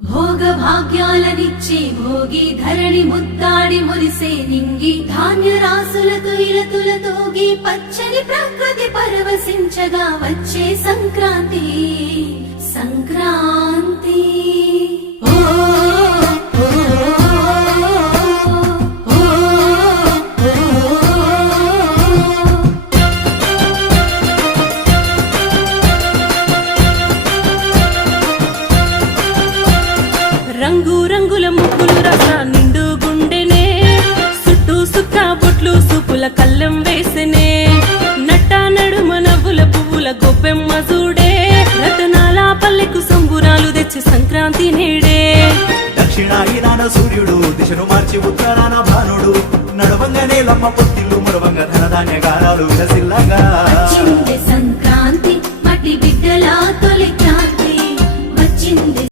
భోగ భాగ్యాలనిచ్చే భోగి ధరణి ముద్దాడి మురిసే నింగి ధాన్య రాసులతో ఇలతులతోగి పచ్చని ప్రకృతి పరవశించగా వచ్చే సంక్రాంతి సంక్రాంతి రంగు రంగుల ముగ్గులు రస నిండు గుండెనే సుట్టు సుక్క బొట్లు సూపుల కళ్ళెం వేసెనే నట్ట నడుమ నవ్వుల పువ్వుల గొప్పెమ్మ చూడే రతనాల పల్లెకు సంబురాలు తెచ్చి సంక్రాంతి నేడే దక్షిణాయనాన సూర్యుడు దిశను మార్చి ఉత్తరాన భానుడు నడవంగానే లమ్మ పొత్తిల్లు మరవంగ ధనధాన్య గారాలు విలసిల్లగా సంక్రాంతి